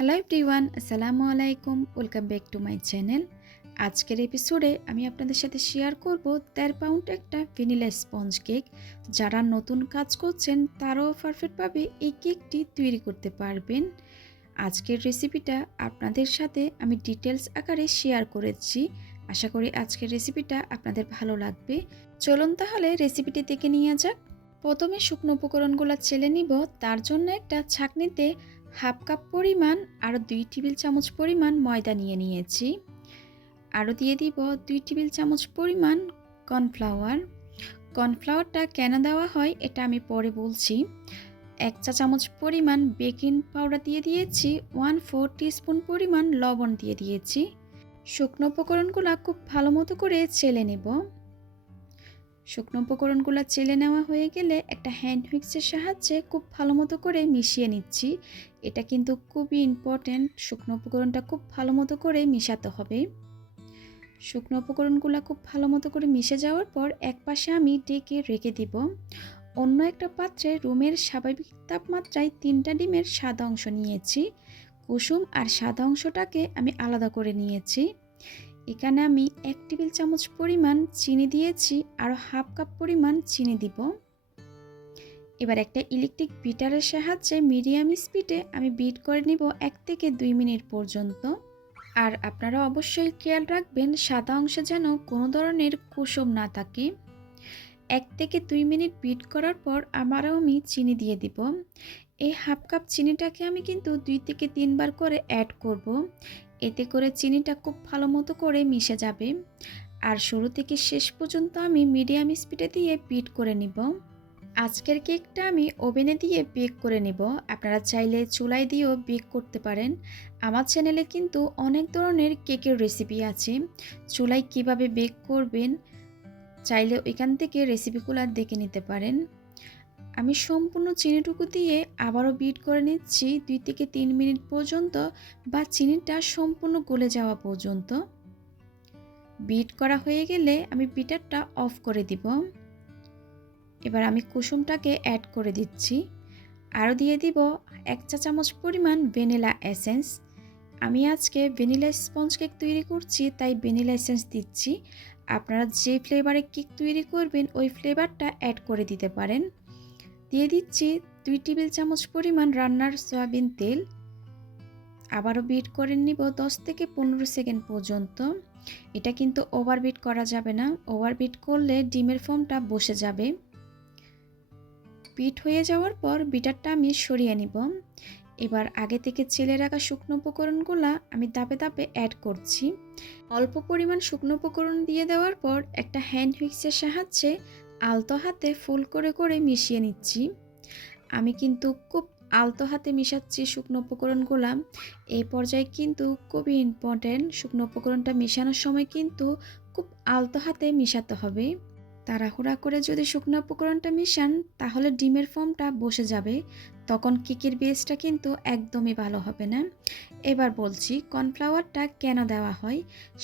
Hello everyone, আসসালামু আলাইকুম। Welcome back to my channel. আজকের এপিসোডে আমি আপনাদের সাথে শেয়ার করব ১৩ পাউন্ড একটা ভ্যানিলা স্পঞ্জ কেক। যারা নতুন কাজ করছেন তারাও পারফেক্টভাবে এই কেকটি তৈরি করতে পারবেন। আজকের রেসিপিটা আপনাদের সাথে আমি ডিটেলস আকারে শেয়ার করেছি। আশা করি আজকের রেসিপিটা আপনাদের ভালো লাগবে। চলুন তাহলে রেসিপিটি দেখে নিয়ে যাক। প্রথমে শুকনো উপকরণগুলো চেলে নিব। তার জন্য একটা ছাঁকনিতে হাফ কাপ পরিমাণ আর 2 টেবিল চামচ পরিমাণ ময়দা নিয়ে নিয়েছি। আরও দিয়ে দিব 2 টেবিল চামচ পরিমাণ কর্নফ্লাওয়ার। কর্নফ্লাওয়ারটা কেন দেওয়া হয় এটা আমি পরে বলছি। 1 চা চামচ পরিমাণ বেকিং পাউডার দিয়ে দিয়েছি। 1/4 টিস্পুন পরিমাণ লবণ দিয়ে দিয়েছি। শুকনো উপকরণগুলো খুব ভালো মতো করে চেলে নেব। শুকনো উপকরণগুলো চেলে নেওয়া হয়ে গেলে একটা হ্যান্ড হুইক্সের সাহায্যে খুব ভালো মতো করে মিশিয়ে নিচ্ছি। এটা কিন্তু খুবই ইম্পর্ট্যান্ট, শুকনো উপকরণটা খুব ভালো মতো করে মিশাতে হবে। শুকনো উপকরণগুলো খুব ভালো মতো করে মিশে যাওয়ার পর এক পাশে আমি ঢেকে রেখে দিব। অন্য একটা পাত্রে রুমের স্বাভাবিক তাপমাত্রায় 3টা ডিমের সাদা অংশ নিয়েছি। কুসুম আর সাদা অংশটাকে আমি আলাদা করে নিয়েছি। এখানে আমি 1 টেবিল চামচ পরিমাণ চিনি দিয়েছি, আর হাফ কাপ পরিমাণ চিনি দিব। এবার একটা ইলেকট্রিক বিটারের সাহায্যে মিডিয়াম স্পিডে আমি বিট করে নিব 1 থেকে 2 মিনিট পর্যন্ত। আর আপনারা অবশ্যই খেয়াল রাখবেন সাদা অংশে যেন কোনো ধরনের কুসুম না থাকে। 1 থেকে 2 মিনিট বিট করার পর আবারও আমি চিনি দিয়ে দিব। এই হাফ কাপ চিনিটাকে আমি কিন্তু 2 থেকে 3 বার করে অ্যাড করব। এতে করে চিনিটা খুব ভালো মতো করে মিশে যাবে। আর শুরু থেকে শেষ পর্যন্ত আমি মিডিয়াম স্পিডে দিয়ে বিট করে নিব। আজকের কেকটা আমি ওভেনে দিয়ে বেক করে নিব। আপনারা চাইলে চুলায় দিয়েও বেক করতে পারেন। আমার চ্যানেলে কিন্তু অনেক ধরনের কেকের রেসিপি আছে। চুলায় কিভাবে বেক করবেন চাইলে ওইখান থেকে রেসিপিগুলো দেখে নিতে পারেন। আমি সম্পূর্ণ চিনিটুকু দিয়ে আবারও বিট করে নিচ্ছি 2 থেকে 3 মিনিট পর্যন্ত, বা চিনিটা সম্পূর্ণ গলে যাওয়া পর্যন্ত। বিট করা হয়ে গেলে আমি বিটারটা অফ করে দিব। এবার আমি কুসুমটাকে অ্যাড করে দিচ্ছি। আরও দিয়ে দিব 1 চা চামচ পরিমাণ ভ্যানিলা এসেন্স। আমি আজকে ভ্যানিলা স্পঞ্জ কেক তৈরি করছি, তাই ভ্যানিলা এসেন্স দিচ্ছি। আপনারা যে ফ্লেভারে কেক তৈরি করবেন ওই ফ্লেভারটা অ্যাড করে দিতে পারেন। দিয়ে দিচ্ছি 2 টেবিল চামচ পরিমাণ রান্নার সয়াবিন তেল। আবারও বিট করে নিব 10 থেকে 15 সেকেন্ড পর্যন্ত। এটা কিন্তু ওভারবিট করা যাবে না, ওভারবিট করলে ডিমের ফোমটা বসে যাবে। বিট হয়ে যাওয়ার পর বিটারটা আমি সরিয়ে নিব। এবার আগে থেকে চেলে রাখা শুকনো উপকরণগুলো আমি ধাপে ধাপে অ্যাড করছি। অল্প পরিমাণ শুকনো উপকরণ দিয়ে দেওয়ার পর একটা হ্যান্ড হুইক্সের সাহায্যে আলতো হাতে ফোল্ড করে করে মিশিয়ে নিচ্ছি। আমি কিন্তু খুব আলতো হাতে মিশাচ্ছি শুকনো উপকরণগুলো। এই পর্যায়ে কিন্তু খুবই ইম্পর্ট্যান্ট, শুকনো উপকরণটা মেশানোর সময় কিন্তু খুব আলতো হাতে মিশাতে হবে। তাড়াহুড়া করে যদি শুকনো উপকরণটা মিশান তাহলে ডিমের ফোমটা বসে যাবে, তখন কেকের বেসটা কিন্তু একদমই ভালো হবে না। এবার বলছি কর্নফ্লাওয়ারটা কেন দেওয়া হয়।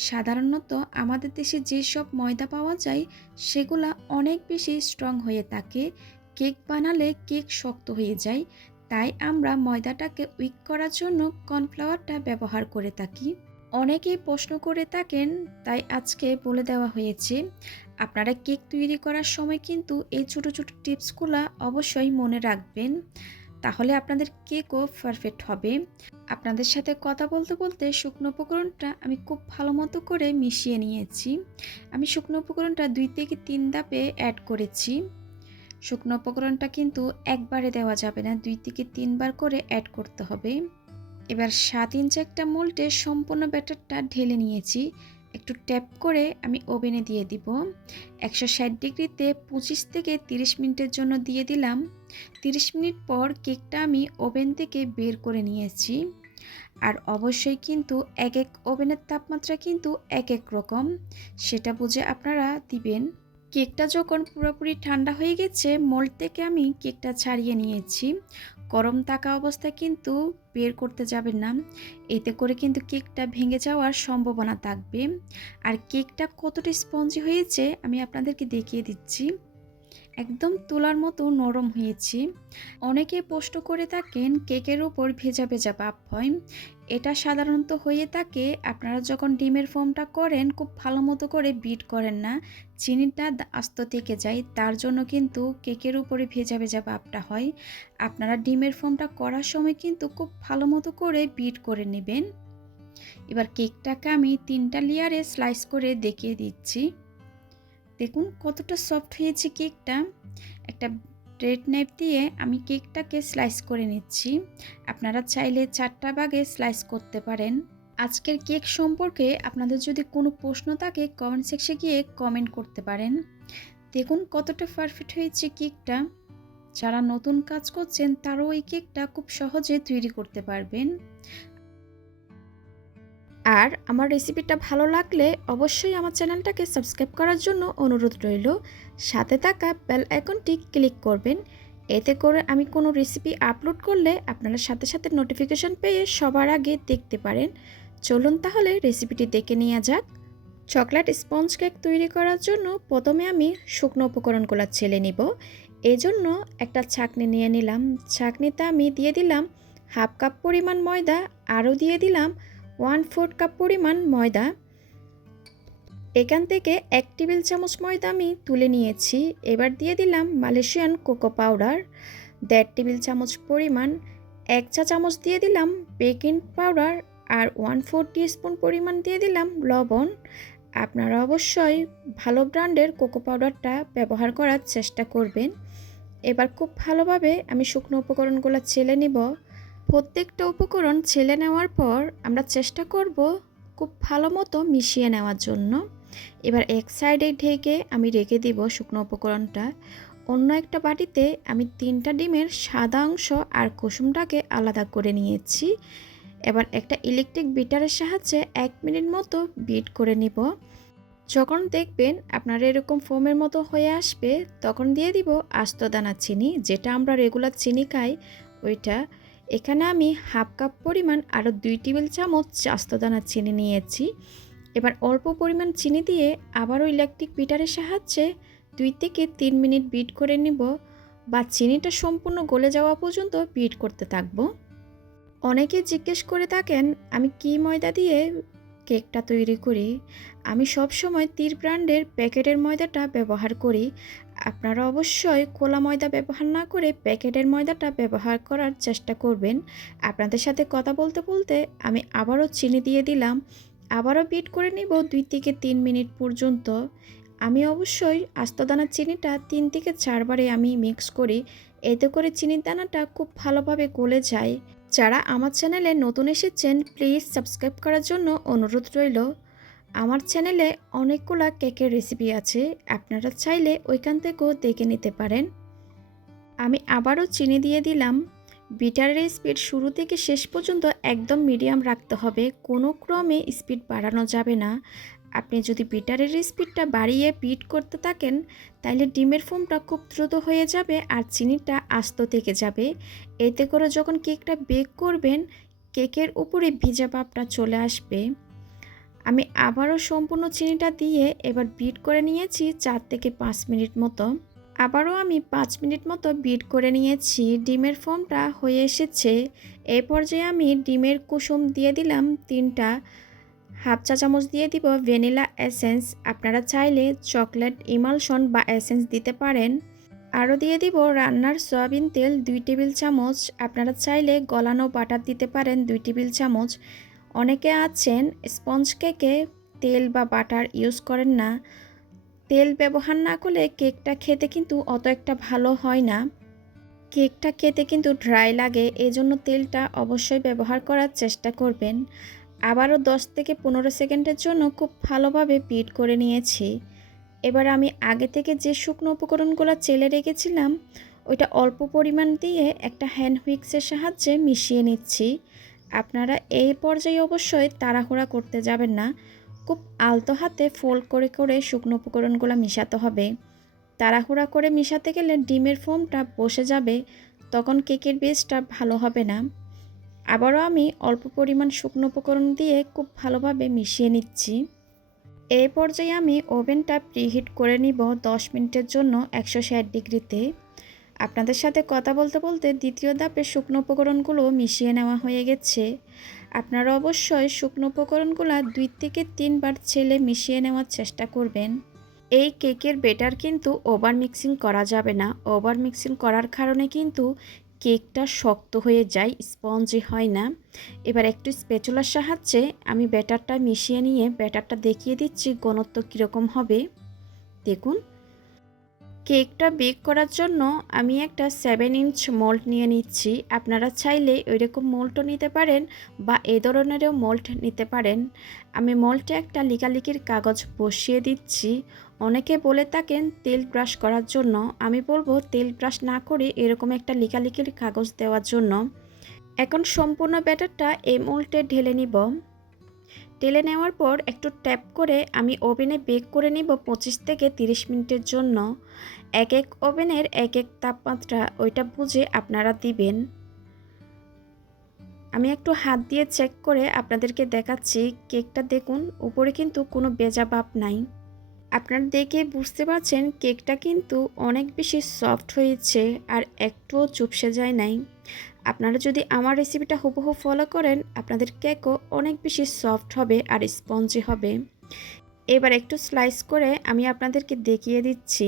সাধারণত আমাদের দেশে যেসব ময়দা পাওয়া যায় সেগুলা অনেক বেশি স্ট্রং হয়ে থাকে। কেক বানালে কেক শক্ত হয়ে যায়, তাই আমরা ময়দাটাকে উইক করার জন্য কর্নফ্লাওয়ারটা ব্যবহার করে থাকি। অনেকেই প্রশ্ন করে থাকেন, তাই আজকে বলে দেওয়া হয়েছে। আপনারা কেক তৈরি করার সময় কিন্তু এই ছোটো ছোটো টিপসগুলো অবশ্যই মনে রাখবেন, তাহলে আপনাদের কেকও পারফেক্ট হবে। আপনাদের সাথে কথা বলতে বলতে শুকনো উপকরণটা আমি খুব ভালো মতো করে মিশিয়ে নিয়েছি। আমি শুকনো উপকরণটা 2 থেকে 3 ধাপে অ্যাড করেছি। শুকনো উপকরণটা কিন্তু একবারে দেওয়া যাবে না, 2 থেকে 3 বার করে অ্যাড করতে হবে। এবার 7 ইঞ্চি একটা মোল্ডে সম্পূর্ণ ব্যাটারটা ঢেলে নিয়েছি। একটু ট্যাপ করে আমি ওভেনে দিয়ে দিব। 160 ডিগ্রিতে 25 থেকে 30 মিনিটের জন্য দিয়ে দিলাম। 30 মিনিট পর কেকটা আমি ওভেন থেকে বের করে নিয়েছি। আর অবশ্যই কিন্তু এক এক ওভেনের তাপমাত্রা কিন্তু এক এক রকম, সেটা বুঝে আপনারা দিবেন। কেকটা যখন পুরোপুরি ঠান্ডা হয়ে গেছে মোল্ড থেকে আমি কেকটা ছাড়িয়ে নিয়েছি। গরম থাকা অবস্থায় কিন্তু বের করতে যাবেন না, এতে করে কিন্তু কেকটা ভেঙে যাওয়ার সম্ভাবনা থাকবে। আর কেকটা কতটা স্পঞ্জি হয়েছে আমি আপনাদেরকে দেখিয়ে দিচ্ছি। একদম তুলার মতো নরম হয়েছে। অনেকে প্রশ্ন করে থাকেন কেকের উপর ভেজা ভেজা ভাব হয়। এটা সাধারণত হয়ে থাকে আপনারা যখন ডিমের ফোমটা করেন খুব ভালো মতো করে বিট করেন না, চিনিটা আস্ত থেকে যায়, তার জন্য কিন্তু কেকের উপরে ভেজা ভেজা ভাবটা হয়। আপনারা ডিমের ফোমটা করার সময় কিন্তু খুব ভালো মতো করে বিট করে নেবেন। এবার কেকটাকে আমি 3টা লেয়ারে স্লাইস করে দেখিয়ে দিচ্ছি। দেখুন কতটা সফট হয়েছে কেকটা। একটা ব্রেড নাইফ দিয়ে আমি কেকটাকে স্লাইস করে নিচ্ছি। আপনারা চাইলে 4টা ভাগে স্লাইস করতে পারেন। আজকের কেক সম্পর্কে আপনাদের যদি কোনো প্রশ্ন থাকে কমেন্ট সেকশনে গিয়ে কমেন্ট করতে পারেন। দেখুন কতটা পারফেক্ট হয়েছে কেকটা। যারা নতুন কাজ করছেন তারাও এই কেকটা খুব সহজে তৈরি করতে পারবেন। আর আমার রেসিপিটা ভালো লাগলে অবশ্যই আমার চ্যানেলটাকে সাবস্ক্রাইব করার জন্য অনুরোধ রইল। সাথে থাকা বেল আইকনটি ক্লিক করবেন। এতে করে আমি কোনো রেসিপি আপলোড করলে আপনারা সাথে সাথে নোটিফিকেশন পেয়ে সবার আগে দেখতে পারেন। চলুন তাহলে রেসিপিটি দেখে নেওয়া যাক। চকলেট স্পঞ্জ কেক তৈরি করার জন্য প্রথমে আমি শুকনো উপকরণগুলো ছেলে নিব। এই জন্য একটা ছাঁকনি নিয়ে নিলাম। ছাঁকনিতে আমি দিয়ে দিলাম 1/2 কাপ পরিমাণ ময়দা, আরও দিয়ে দিলাম 1/4 কাপ পরিমাণ ময়দা। এখান থেকে 1 টেবিল চামচ ময়দা আমি তুলে নিয়েছি। এবার দিয়ে দিলাম মালয়েশিয়ান কোকো পাউডার 1.5 টেবিল চামচ পরিমাণ। 1 চা চামচ দিয়ে দিলাম বেকিং পাউডার আর 1/4 টিস্পুন পরিমাণ দিয়ে দিলাম লবণ। আপনারা অবশ্যই ভালো ব্র্যান্ডের কোকো পাউডারটা ব্যবহার করার চেষ্টা করবেন। এবার খুব ভালোভাবে আমি শুকনো উপকরণগুলো ছেলে নিব। প্রত্যেকটা উপকরণ ছেলে নেওয়ার পর আমরা চেষ্টা করব খুব ভালো মতো মিশিয়ে নেওয়ার জন্য। এবার এক সাইডে ঢেকে আমি রেখে দিব শুকনো উপকরণটা। অন্য একটা বাটিতে আমি 3টা ডিমের সাদা অংশ আর কুসুমটাকে আলাদা করে নিয়েছি। এবার একটা ইলেকট্রিক বিটারের সাহায্যে 1 মিনিট মতো বিট করে নিব। যখন দেখবেন আপনার এরকম ফোমের মতো হয়ে আসবে তখন দিয়ে দিব আস্ত দানা চিনি, যেটা আমরা রেগুলার চিনি খাই ওইটা। এখানে আমি 1/2 কাপ পরিমাণ আরও 2 টেবিল চামচ আস্ত দানা চিনি নিয়েছি। এবার অল্প পরিমাণ চিনি দিয়ে আবারও ইলেকট্রিক বিটারের সাহায্যে 2 থেকে 3 মিনিট বিট করে নিব, বা চিনিটা সম্পূর্ণ গলে যাওয়া পর্যন্ত বিট করতে থাকব। অনেকে জিজ্ঞেস করে থাকেন আমি কি ময়দা দিয়ে কেকটা তৈরি করি। আমি সবসময় তীর ব্র্যান্ডের প্যাকেটের ময়দাটা ব্যবহার করি। আপনারা অবশ্যই খোলা ময়দা ব্যবহার না করে প্যাকেটের ময়দাটা ব্যবহার করার চেষ্টা করবেন। আপনাদের সাথে কথা বলতে বলতে আমি আবারও চিনি দিয়ে দিলাম। আবারও বিট করে নিব 2 থেকে 3 মিনিট পর্যন্ত। আমি অবশ্যই আস্ত দানার চিনিটা 3 থেকে 4 বারে আমি মিক্স করি। এতে করে চিনির দানাটা খুব ভালোভাবে গলে যায়। যারা আমার চ্যানেলে নতুন এসেছেন প্লিজ সাবস্ক্রাইব করার জন্য অনুরোধ রইল। আমার চ্যানেলে অনেকগুলো কেকের রেসিপি আছে, আপনারা চাইলে ওইখান থেকেও দেখে নিতে পারেন। আমি আবারও চিনি দিয়ে দিলাম। বিটারের স্পিড শুরু থেকে শেষ পর্যন্ত একদম মিডিয়াম রাখতে হবে, কোনো ক্রমে স্পিড বাড়ানো যাবে না। আপনি যদি বিটারের স্পিডটা বাড়িয়ে বিট করতে থাকেন তাহলে ডিমের ফোমটা খুব দ্রুত হয়ে যাবে আর চিনিটা আস্ত থেকে যাবে। এতে করে যখন কেকটা বেক করবেন কেকের উপরে ভিজা ভাবটা চলে আসবে। আমি আবারও সম্পূর্ণ চিনিটা দিয়ে এবার বিট করে নিয়েছি 4 থেকে 5 মিনিট মতো। আবারও আমি 5 মিনিট মতো বিট করে নিয়েছি। ডিমের ফোমটা হয়ে এসেছে। এই পর্যায়ে আমি ডিমের কুসুম দিয়ে দিলাম 3টা। 1/2 চা চামচ দিয়ে দিব ভ্যানিলা এসেন্স। আপনারা চাইলে চকলেট ইমালশন বা এসেন্স দিতে পারেন। আরও দিয়ে দিব রান্নার সয়াবিন তেল 2 টেবিল চামচ। আপনারা চাইলে গলানো বাটার দিতে পারেন 2 টেবিল চামচ। অনেকে আছেন স্পঞ্জ কেকে তেল বা বাটার ইউজ করেন না। তেল ব্যবহার না করলে কেকটা খেতে কিন্তু অত একটা ভালো হয় না। কেকটা খেতে কিন্তু ড্রাই লাগে, এজন্য তেলটা অবশ্যই ব্যবহার করার চেষ্টা করবেন। আবারও 10 থেকে 15 সেকেন্ডের জন্য খুব ভালোভাবে বিট করে নিয়েছি। এবার আমি আগে থেকে যে শুকনো উপকরণগুলো চেলে রেখেছিলাম ওইটা অল্প পরিমাণ দিয়ে একটা হ্যান্ড হুইক্সের সাহায্যে মিশিয়ে নিচ্ছি। আপনারা এই পর্যায়ে অবশ্যই তাড়াহুড়া করতে যাবেন না, খুব আলতো হাতে ফোল্ড করে করে শুকনো উপকরণগুলো মিশাতে হবে। তাড়াহুড়া করে মিশাতে গেলে ডিমের ফোমটা বসে যাবে, তখন কেকের বেসটা ভালো হবে না। আবারও আমি অল্প পরিমাণ শুকনো উপকরণ দিয়ে খুব ভালোভাবে মিশিয়ে নিচ্ছি। এই পর্যায়ে আমি ওভেনটা প্রিহিট করে নিব 10 মিনিটের জন্য 160 ডিগ্রিতে। আপনাদের সাথে কথা বলতে বলতে দ্বিতীয় ধাপে শুকনো উপকরণগুলো মিশিয়ে নেওয়া হয়ে গেছে। আপনারা অবশ্যই শুকনো উপকরণগুলো 2 থেকে 3 বার চেলে মিশিয়ে নেওয়ার চেষ্টা করবেন। এই কেকের ব্যাটার কিন্তু ওভার মিক্সিং করা যাবে না। ওভার মিক্সিং করার কারণে কিন্তু কেকটা শক্ত হয়ে যায়, স্পঞ্জি হয় না। এবার একটু স্প্যাচুলার সাহায্যে আমি ব্যাটারটা মিশিয়ে নিয়ে ব্যাটারটা দেখিয়ে দিচ্ছি ঘনত্ব কীরকম হবে। দেখুন, কেকটা বেক করার জন্য আমি একটা 7 ইঞ্চ মোল্ড নিয়ে নিচ্ছি। আপনারা চাইলে ওইরকম মোল্ডও নিতে পারেন বা এ ধরনেরও মোল্ড নিতে পারেন। আমি মোল্ডে একটা লিকালিকির কাগজ বসিয়ে দিচ্ছি। অনেকে বলে থাকেন তেল ব্রাশ করার জন্য, আমি বলবো তেল ব্রাশ না করে এরকম একটা লিকালিকির কাগজ দেওয়ার জন্য। এখন সম্পূর্ণ ব্যাটারটা এই মোল্ডে ঢেলে নিব। ঢেলে নেওয়ার পর একটু ট্যাপ করে আমি ওভেনে বেক করে নিব 25 থেকে 30 মিনিটের জন্য। এক এক ওভেনের এক এক তাপমাত্রা, ওইটা বুঝে আপনারা দিবেন। আমি একটু হাত দিয়ে চেক করে আপনাদেরকে দেখাচ্ছি। কেকটা দেখুন, উপরে কিন্তু কোনো ভেজা ভাব নাই। আপনারা দেখে বুঝতে পারছেন কেকটা কিন্তু অনেক বেশি সফট হয়েছে আর একটুও চুপসে যায় নাই। আপনারা যদি আমার রেসিপিটা হুবহু ফলো করেন, আপনাদের কেকও অনেক বেশি সফট হবে আর স্পঞ্জি হবে। এবার একটু স্লাইস করে আমি আপনাদেরকে দেখিয়ে দিচ্ছি।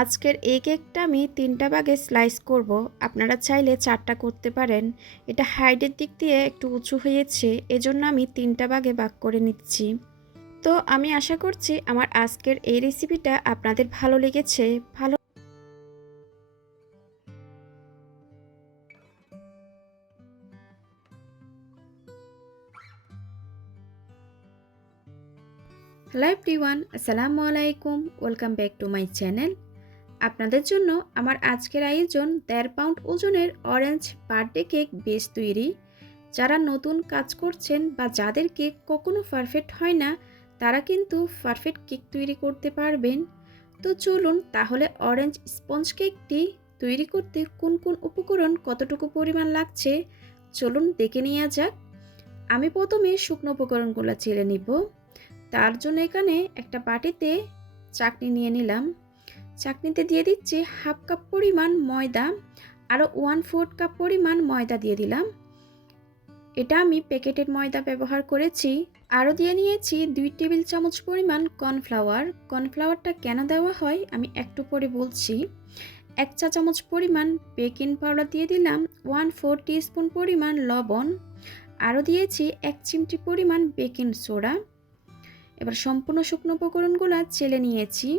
আজকের এই কেকটা আমি 3টা ভাগে স্লাইস করব। আপনারা চাইলে 4টা করতে পারেন। এটা হাইটের দিক দিয়ে একটু উঁচু হয়েছে, এজন্য আমি 3টা ভাগে ভাগ করে নিচ্ছি। তো আমি আশা করছি আমার আজকের এই রেসিপিটা আপনাদের ভালো লেগেছে। ভালো হ্যালো এভরিওয়ান, আসসালামু আলাইকুম, welcome back to my channel. আপনাদের জন্য আমার আজকের আয়োজন 1.5 পাউন্ড ওজনের অরেঞ্জ বার্থডে কেক বেস তৈরি। যারা নতুন কাজ করছেন বা যাদের কেক কখনো পারফেক্ট হয় না, তারা কিন্তু পারফেক্ট কেক তৈরি করতে পারবেন। তো চলুন তাহলে অরেঞ্জ স্পঞ্জ কেকটি তৈরি করতে কোন কোন উপকরণ কতটুকু পরিমাণ লাগছে চলুন দেখে নেওয়া যাক। আমি প্রথমে শুকনো উপকরণগুলো চেলে নিব। তার জন্য এখানে একটা বাটিতে চাকনি নিয়ে নিলাম। চাকনিতে দিয়ে দিচ্ছি 1/2 কাপ পরিমাণ ময়দা, আরও 1/4 কাপ পরিমাণ ময়দা দিয়ে দিলাম। এটা আমি প্যাকেটের ময়দা ব্যবহার করেছি। আরও দিয়ে নিয়েছি 2 টেবিল চামচ পরিমাণ কর্নফ্লাওয়ার। কর্নফ্লাওয়ারটা কেন দেওয়া হয় আমি একটু পরে বলছি। 1 চা চামচ পরিমাণ বেকিং পাউডার দিয়ে দিলাম, 1/4 টিস্পুন পরিমাণ লবণ, আরও দিয়েছি 1 চিমটি পরিমাণ বেকিং সোডা। এবার সম্পূর্ণ শুকনো উপকরণগুলো চেলে নিয়েছি।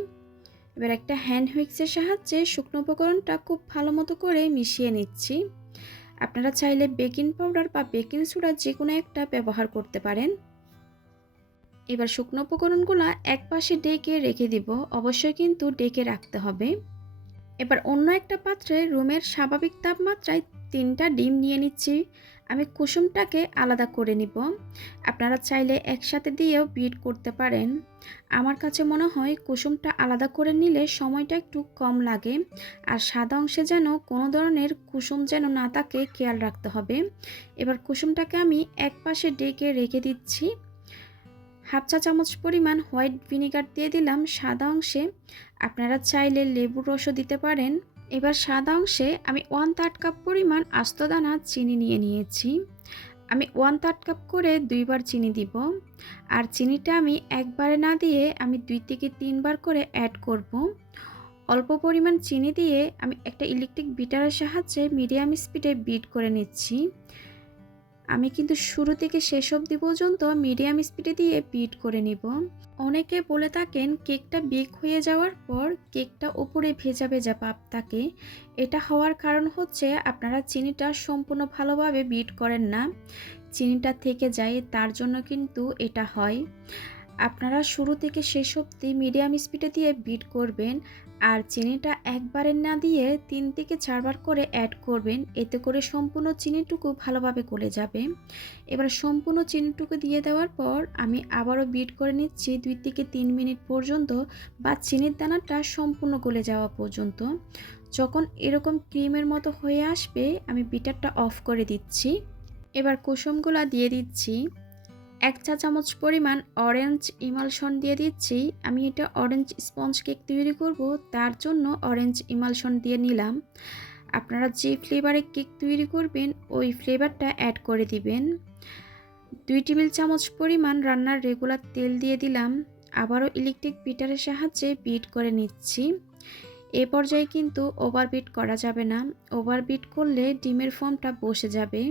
এবার একটা হ্যান্ড হুইক্সের সাহায্যে শুকনো উপকরণটা খুব ভালো মতো করে মিশিয়ে নিচ্ছি। আপনারা চাইলে বেকিং পাউডার বা বেকিং সোডা যে কোনো একটা ব্যবহার করতে পারেন। এবার শুকনো উপকরণগুলো এক পাশে ডেকে রেখে দিব, অবশ্যই কিন্তু ডেকে রাখতে হবে। এবার অন্য একটা পাত্রে রুমের স্বাভাবিক তাপমাত্রায় 3টা ডিম নিয়ে নিচ্ছি। আমি কুসুমটাকে আলাদা করে নিব। আপনারা চাইলে একসাথে দিয়েও বিট করতে পারেন। আমার কাছে মনে হয় কুসুমটা আলাদা করে নিলে সময়টা একটু কম লাগে, আর সাদা অংশে যেন কোনো ধরনের কুসুম যেন না থাকে খেয়াল রাখতে হবে। এবার কুসুমটাকে আমি এক পাশে ডেকে রেখে দিচ্ছি। 1/2 চা চামচ পরিমাণ হোয়াইট ভিনিগার দিয়ে দিলাম সাদা অংশে। আপনারা চাইলে লেবুর রসও দিতে পারেন। এবার সাদা অংশে আমি 1/3 কাপ পরিমাণ আস্ত দানা চিনি নিয়ে নিয়েছি। আমি 1/3 কাপ করে 2 বার চিনি দিব। আর চিনিটা আমি একবারে না দিয়ে আমি 2 থেকে 3 বার করে অ্যাড করব। অল্প পরিমাণ চিনি দিয়ে আমি একটা ইলেকট্রিক বিটারের সাহায্যে মিডিয়াম স্পিডে বিট করে নিচ্ছি। আমি কিন্তু শুরু থেকে শেষ অবধি পর্যন্ত মিডিয়াম স্পিডে দিয়ে বিট করে নিব। অনেকে বলে থাকেন কেকটা বেক হয়ে যাওয়ার পর কেকটা উপরে ভেজা ভেজা ভাব থাকে। এটা হওয়ার কারণ হচ্ছে আপনারা চিনিটা সম্পূর্ণ ভালোভাবে বিট করেন না, চিনিটা থেকে যায়, তার জন্য কিন্তু এটা হয়। আপনারা শুরু থেকে শেষ অবধি মিডিয়াম স্পিডে দিয়ে বিট করবেন, আর চিনিটা একবারে না দিয়ে 3 থেকে 4 বার করে অ্যাড করবেন, এতে করে সম্পূর্ণ চিনিটুকু ভালোভাবে গলে যাবে। এবার সম্পূর্ণ চিনিটুকু দিয়ে দেওয়ার পর আমি আবারও বিট করে নিচ্ছি 2 থেকে 3 মিনিট পর্যন্ত, বা চিনির দানাটা সম্পূর্ণ গলে যাওয়া পর্যন্ত। যখন এরকম ক্রিমের মতো হয়ে আসবে আমি বিটারটা অফ করে দিচ্ছি। এবার কুসুমগুলো দিয়ে দিচ্ছি। 1 চা চামচ পরিমাণ অরেঞ্জ ইমালশন দিয়ে দিচ্ছি। আমি এটা অরেঞ্জ স্পঞ্জ কেক তৈরি করব, তার জন্য অরেঞ্জ ইমালশন দিয়ে নিলাম। আপনারা যে ফ্লেভারে কেক তৈরি করবেন ওই ফ্লেভারটা অ্যাড করে দিবেন। 2 টেবিল চামচ পরিমাণ রান্নার রেগুলার তেল দিয়ে দিলাম। আবারও ইলেকট্রিক বিটারের সাহায্যে বিট করে নিচ্ছি। এ পর্যায়ে কিন্তু ওভারবিট করা যাবে না। ওভারবিট করলে ডিমের ফোমটা বসে যাবে।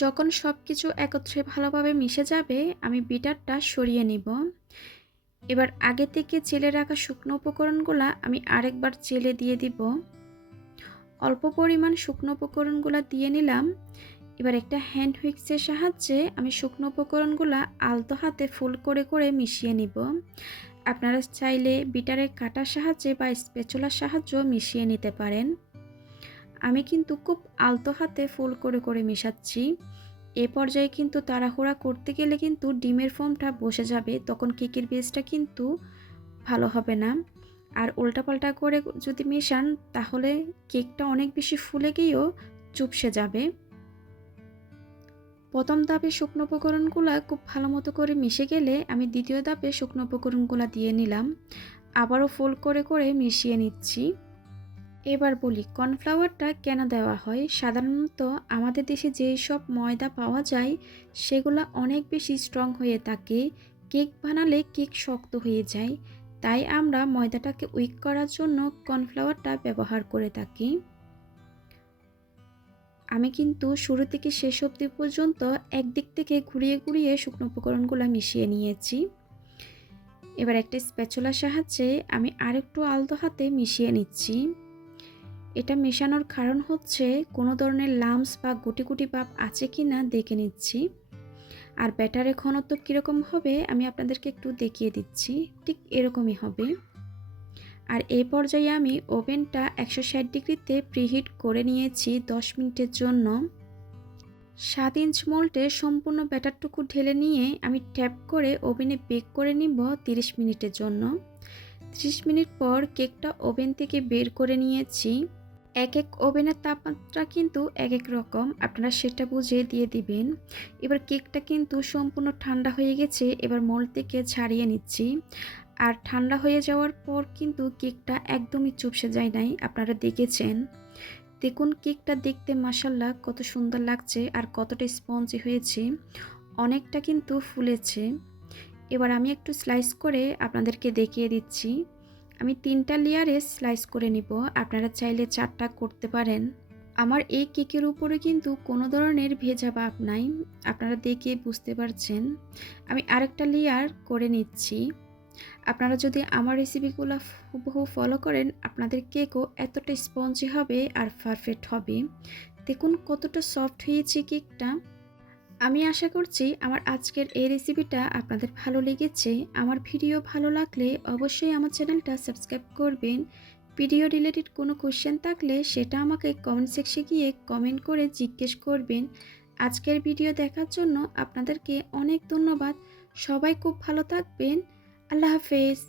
যখন সব কিছু একত্রে ভালোভাবে মিশে যাবে, আমি বিটারটা সরিয়ে নিব। এবার আগে থেকে চেলে রাখা শুকনো উপকরণগুলো আমি আরেকবার চেলে দিয়ে দিব। অল্প পরিমাণ শুকনো উপকরণগুলো দিয়ে নিলাম। এবার একটা হ্যান্ড হুইক্সের সাহায্যে আমি শুকনো উপকরণগুলো আলতো হাতে ফোল্ড করে করে মিশিয়ে নিব। আপনারা চাইলে বিটারের কাঁটার সাহায্যে বা স্প্যাচুলার সাহায্যেও মিশিয়ে নিতে পারেন। আমি কিন্তু খুব আলতো হাতে ফোল্ড করে করে মেশাচ্ছি। এ পর্যায়ে কিন্তু তাড়াহুড়া করতে গেলে কিন্তু ডিমের ফোমটা বসে যাবে, তখন কেকের বেসটা কিন্তু ভালো হবে না। আর উল্টাপাল্টা করে যদি মেশান তাহলে কেকটা অনেক বেশি ফুলে গিয়েও চুপসে যাবে। প্রথম ধাপে শুকনো উপকরণগুলো খুব ভালো মতো করে মিশে গেলে আমি দ্বিতীয় ধাপে শুকনো উপকরণগুলো দিয়ে নিলাম। আবারও ফোল্ড করে করে মিশিয়ে নিচ্ছি। এবার বলি কর্নফ্লাওয়ারটা কেন দেওয়া হয়। সাধারণত আমাদের দেশে যেই সব ময়দা পাওয়া যায় সেগুলো অনেক বেশি স্ট্রং হয়ে থাকে, কেক বানালে কেক শক্ত হয়ে যায়। তাই আমরা ময়দাটাকে উইক করার জন্য কর্নফ্লাওয়ারটা ব্যবহার করে থাকি। আমি কিন্তু শুরু থেকে শেষ অবধি পর্যন্ত একদিক থেকে ঘুরিয়ে ঘুরিয়ে শুকনো উপকরণগুলো মিশিয়ে নিয়েছি। এবার একটা স্প্যাচুলার সাহায্যে আমি আরেকটু আলতো হাতে মিশিয়ে নিচ্ছি। এটা মেশানোর কারণ হচ্ছে কোনো ধরনের লাম্পস বা গুটি গুটি ভাব আছে কি না দেখে নিচ্ছি। আর ব্যাটারের ঘনত্ব কীরকম হবে আমি আপনাদেরকে একটু দেখিয়ে দিচ্ছি। ঠিক এরকমই হবে। আর এই পর্যায়ে আমি ওভেনটা 160 ডিগ্রিতে প্রিহিট করে নিয়েছি 10 মিনিটের জন্য। 7 ইঞ্চ মোল্ডে সম্পূর্ণ ব্যাটারটুকু ঢেলে নিয়ে আমি ট্যাপ করে ওভেনে বেক করে নিব 30 মিনিটের জন্য। 30 মিনিট পর কেকটা ওভেন থেকে বের করে নিয়েছি। এক এক ওভেনের তাপমাত্রা কিন্তু এক এক রকম, আপনারা সেটা বুঝে দিয়ে দিবেন। এবার কেকটা কিন্তু সম্পূর্ণ ঠান্ডা হয়ে গেছে। এবার মোল্ড থেকে ছাড়িয়ে নিচ্ছি। আর ঠান্ডা হয়ে যাওয়ার পর কিন্তু কেকটা একদমই চুপসে যায় নাই, আপনারা দেখেছেন। দেখুন কেকটা দেখতে মাশাআল্লাহ কত সুন্দর লাগছে আর কতটা স্পঞ্জি হয়েছে, অনেকটা কিন্তু ফুলেছে। এবার আমি একটু স্লাইস করে আপনাদেরকে দেখিয়ে দিচ্ছি। আমি 3টা লেয়ারে স্লাইস করে নিব, আপনারা চাইলে 4টা করতে পারেন। আমার এই কেকের উপরে কিন্তু কোনো ধরনের ভেজা ভাব নাই, আপনারা দেখে বুঝতে পারছেন। আমি আরেকটা লেয়ার করে নিচ্ছি। আপনারা যদি আমার রেসিপিগুলো হুবহু ফলো করেন আপনাদের কেকও এতটা স্পঞ্জি হবে আর পারফেক্ট হবে। দেখুন কতটা সফট হয়েছে কেকটা। আমি আশা করছি আমার আজকের এই রেসিপিটা আপনাদের ভালো লেগেছে। আমার ভিডিও ভালো লাগলে অবশ্যই আমার চ্যানেলটা সাবস্ক্রাইব করবেন। ভিডিও রিলেটেড কোনো কোশ্চেন থাকলে সেটা আমাকে কমেন্ট সেকশনে গিয়ে কমেন্ট করে জিজ্ঞেস করবেন। আজকের ভিডিও দেখার জন্য আপনাদেরকে অনেক ধন্যবাদ। সবাই খুব ভালো থাকবেন। আল্লাহ হাফেজ।